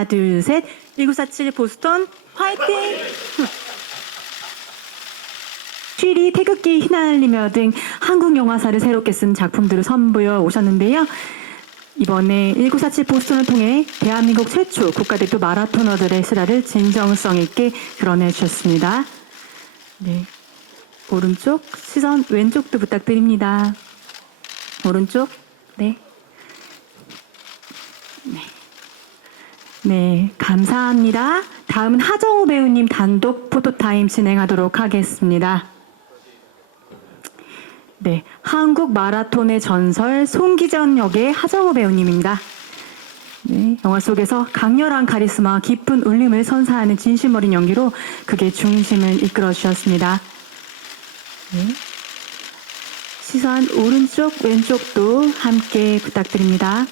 하나, 둘, 셋. 1947 보스턴 화이팅! 쉬리, 태극기 휘날리며 등 한국 영화사를 새롭게 쓴 작품들을 선보여 오셨는데요. 이번에 1947 보스턴을 통해 대한민국 최초 국가대표 마라토너들의 실화를 진정성 있게 드러내 주셨습니다. 네. 오른쪽, 시선 왼쪽도 부탁드립니다. 오른쪽, 네. 네. 네, 감사합니다. 다음은 하정우 배우님 단독 포토타임 진행하도록 하겠습니다. 네, 한국 마라톤의 전설 송기전 역의 하정우 배우님입니다. 네, 영화 속에서 강렬한 카리스마, 깊은 울림을 선사하는 진심 어린 연기로 극의 중심을 이끌어 주셨습니다. 네. 시선 오른쪽, 왼쪽도 함께 부탁드립니다.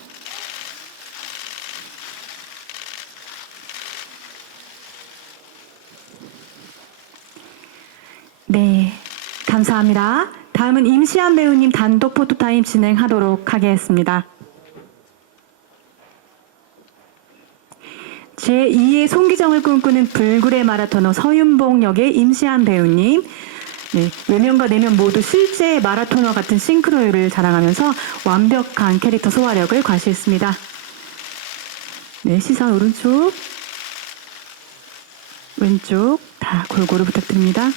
네, 감사합니다. 다음은 임시한 배우님 단독 포토타임 진행하도록 하겠습니다. 제2의 송기정을 꿈꾸는 불굴의 마라토너 서윤봉 역의 임시한 배우님. 네, 외면과 내면 모두 실제 마라토너 같은 싱크로율을 자랑하면서 완벽한 캐릭터 소화력을 과시했습니다. 네, 시선 오른쪽, 왼쪽 다 골고루 부탁드립니다.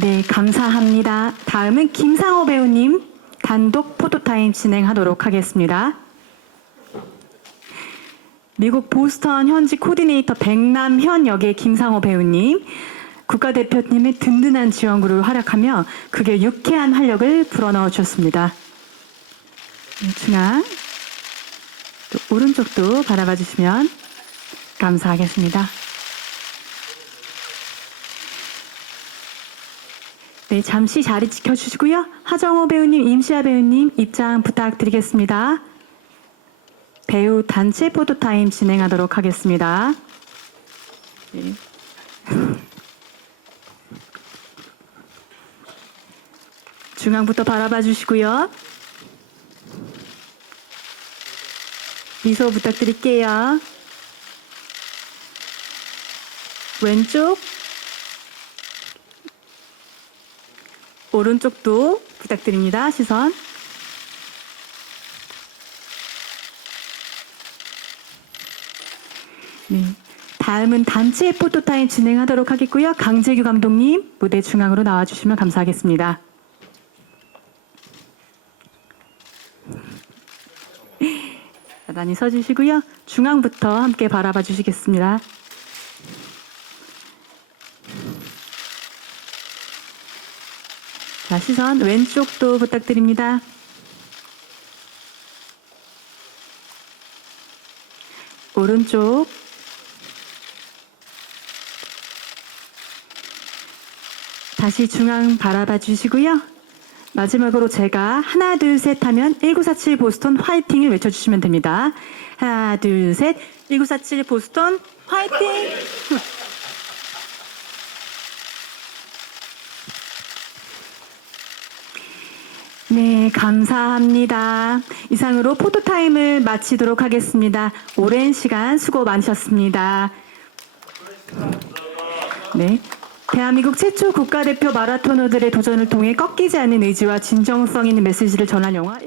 네, 감사합니다. 다음은 김상호 배우님 단독 포토타임 진행하도록 하겠습니다. 미국 보스턴 현지 코디네이터 백남현 역의 김상호 배우님, 국가대표팀의 든든한 지원구를 활약하며 극의 유쾌한 활력을 불어넣어 주셨습니다. 네, 중앙, 또 오른쪽도 바라봐 주시면 감사하겠습니다. 네, 잠시 자리 지켜주시고요. 하정호 배우님, 임시아 배우님 입장 부탁드리겠습니다. 배우 단체 포토타임 진행하도록 하겠습니다. 네. 중앙부터 바라봐 주시고요. 미소 부탁드릴게요. 왼쪽, 오른쪽도 부탁드립니다. 시선. 네. 다음은 단체 포토타임 진행하도록 하겠고요. 강재규 감독님 무대 중앙으로 나와주시면 감사하겠습니다. 나란히 서주시고요. 중앙부터 함께 바라봐 주시겠습니다. 자, 시선 왼쪽도 부탁드립니다. 오른쪽. 다시 중앙 바라봐 주시고요. 마지막으로 제가 하나, 둘, 셋 하면 1947 보스턴 화이팅을 외쳐주시면 됩니다. 하나, 둘, 셋. 1947 보스턴 화이팅! 네, 감사합니다. 이상으로 포토타임을 마치도록 하겠습니다. 오랜 시간 수고 많으셨습니다. 네. 대한민국 최초 국가대표 마라토너들의 도전을 통해 꺾이지 않는 의지와 진정성 있는 메시지를 전한 영화